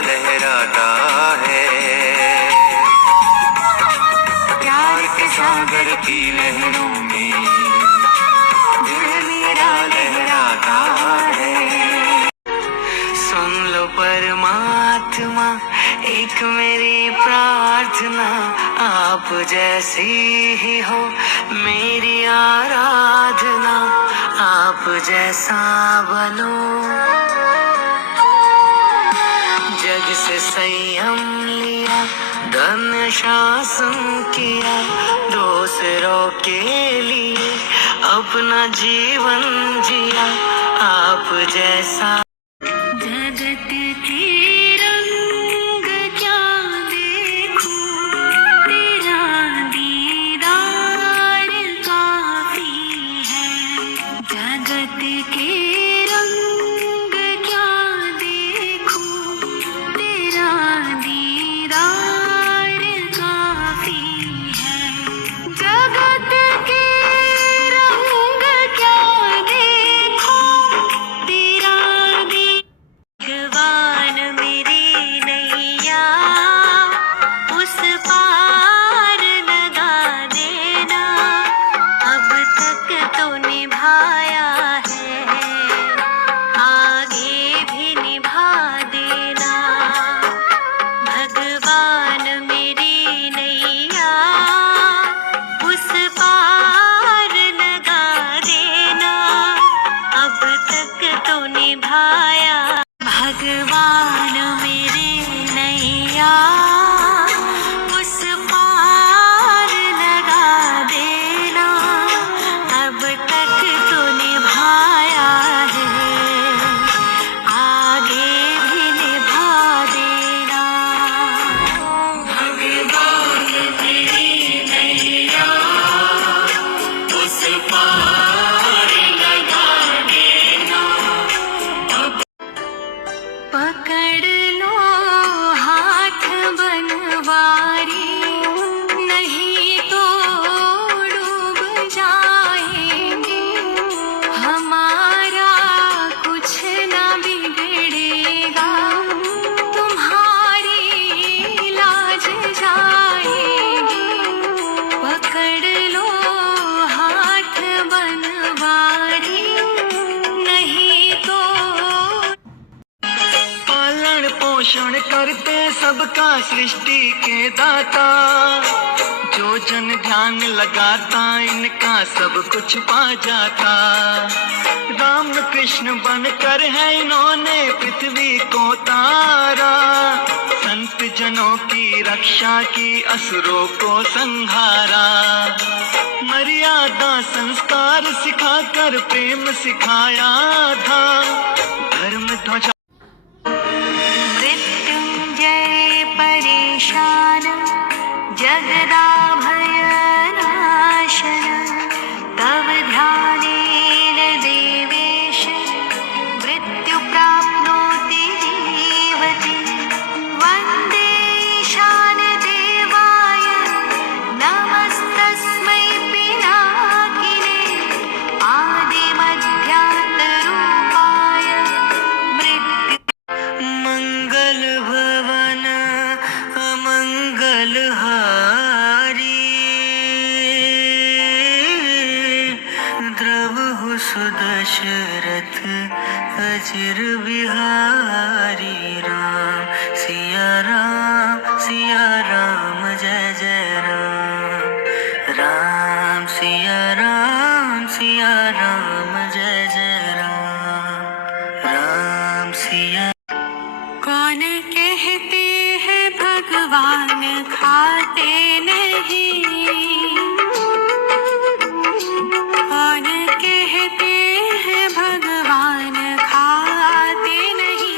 लहराता है। प्यार के सागर की लहरों में दिल मेरा लहराता है। सुन लो परमात्मा एक मेरी प्रार्थना, आप जैसी ही हो मेरी आराधना, आप जैसा बनो। जग से संयम लिया, धन शासन किया, दूसरों के लिए अपना जीवन जिया, आप जैसा। जगत के रंग क्या देखूं, तेरा दीदार काफी है। जगत के रंग क्या देखूं, तेरा दीदार काफी है। जगत के रंग क्या देखूं, तेरा भगवान मेरी नैया उस पार लगा देना, अब तक तो निभाया है, आगे भी निभा देना। भगवान मेरी नैया उस पार लगा देना, अब तक तो निभाया। भगवान मेरे नैया उस पार लगा देना, अब तक तो निभाया है, आगे भी निभा देना। भगवान मेरी नैया उस पार लगा देना। पकड़ लो हाथ बनवारी, नहीं तो डूब जाएंगे, हमारा कुछ ना बिगड़ेगा, तुम्हारी लाज जाएगी। पकड़ लो हाथ बनवारी, नहीं तो। पालन पोषण करते सबका सृष्टि के दाता, जो जन ध्यान लगाता इनका सब कुछ पा जाता। राम कृष्ण बनकर है इन्होंने पृथ्वी को तारा, संत जनों की रक्षा की असुरों को संहारा। मर्यादा संस्कार सिखाकर प्रेम सिखाया था, धर्म ध्वजा। मृत्युंजय परेशान जगदाभय नाशन, तव ध्यानेन देवेश मृत्यु प्राप्नोति जीवति। वन्दे ईशान देवाय नमस्तस्मै पिनाकिने, आदिमध्यान्तरूपाय मृत्यु। मंगल भवन अमंगल हारी, द्रवहु सुदशरथ अचिर बिहारी। राम सिया राम जय जय राम, राम सिया राम जय जय राम, राम सिया। कौन कहते हैं भगवान खाते नहीं, कौन कहते हैं भगवान खाते नहीं,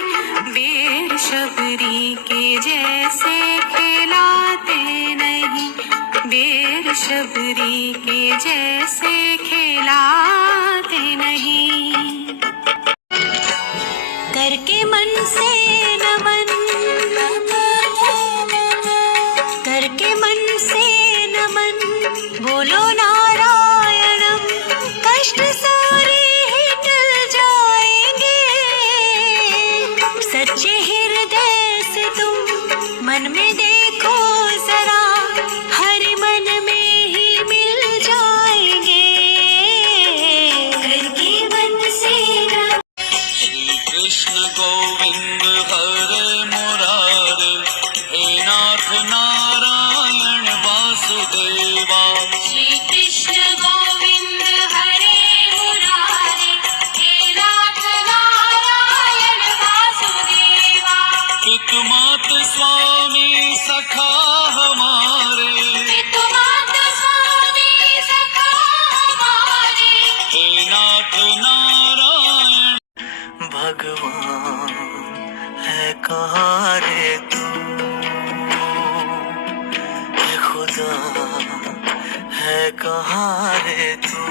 बेर शबरी के जैसे खिलाते नहीं, बेर शबरी के जैसे खिलाते नहीं। करके मन से नमन, करके मन से नमन, बोलो नारायणम, कष्ट सारे ही टल जाएंगे। सच्चे हृदय मन में देखो जरा, हर मन में ही मिल जाएंगे। करके मन से नमन। श्री कृष्ण गोविंद हरे मुरारे, हे नाथ नारायण वासुदेवा। श्री कृष्ण गोविंद हरे मुरारे, हे नाथ नारायण वासुदेवा। पितु मात स्वामी सखा हमारे, पितु मात स्वामी सखा हमारे। हे नाथ नारायण। भगवान है कहाँ रे तू, है खुदा है कहाँ रे तू,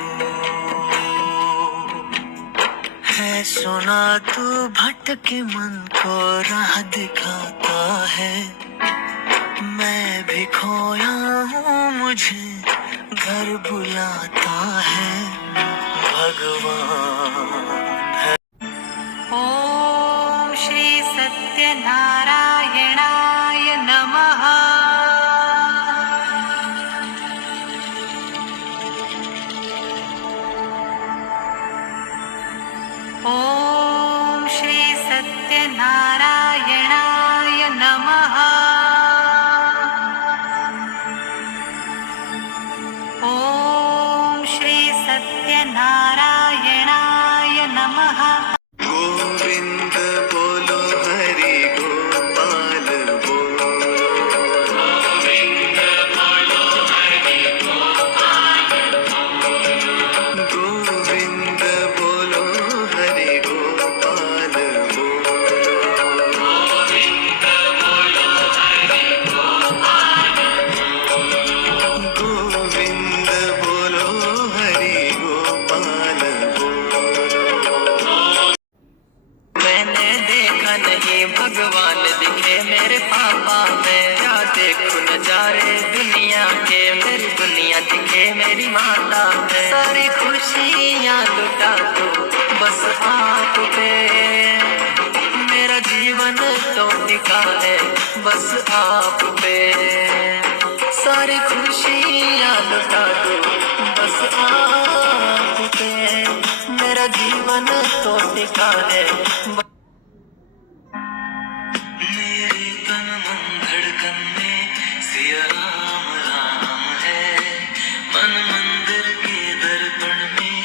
है सुना तू भटके मन को राह दिखाता है। मैं भी खोया हूँ मुझे घर बुलाता है। भगवान है। ओम श्री सत्यनारायणाय नमः। ओम श्री सत्यनारायणाय नमः। ओम श्री सत्यनारायणाय नमः। गोविंद बोलो हरि गोपाल बोलो, गोविंद बोलो हरि गोपाल बोलो, गोविंद बोलो हरि गोपाल बोलो, गोविंद बोलो हरि गोपाल बोलो, गोविंद बोलो हरि गोपाल बोलो। मैंने देखा नहीं भगवान दिखे मेरे पापा, मेरा देखो नजारे दुनिया के, मेरी दुनिया दिखे मेरी माता में। सारी खुशियाँ लुटा दो बस आप पे, मेरा जीवन तो टिका है बस आप पे। सारी खुशियाँ लुटा दो बस आप पे, मेरा जीवन तो टिका है। मेरी तन मन धड़कन में सिया राम राम है, मन मंदिर के दर्पण में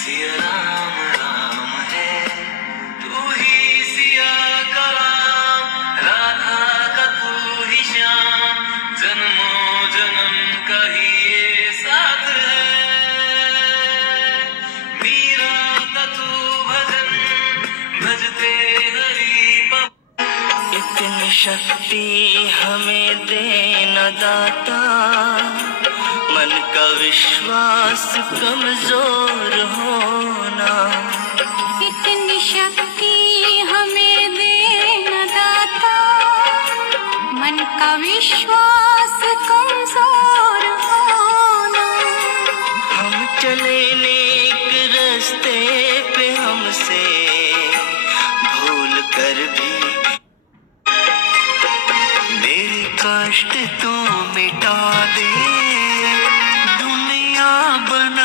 सिया राम राम है। तू ही सिया का राम, राधा का तू ही श्याम, जन्मों जन्म का ही ये साथ है। मीरा का तू भजन भजते हरि पव। इतनी शक्ति हमें देना दाता, मन का विश्वास कमजोर होना। इतनी शक्ति हमें देना दाता, मन का विश्वास कमजोर होना। हम चले नेक रास्ते पे, हमसे भूल कर भी मेरे कष्ट तो मिटा दे, दुनिया बन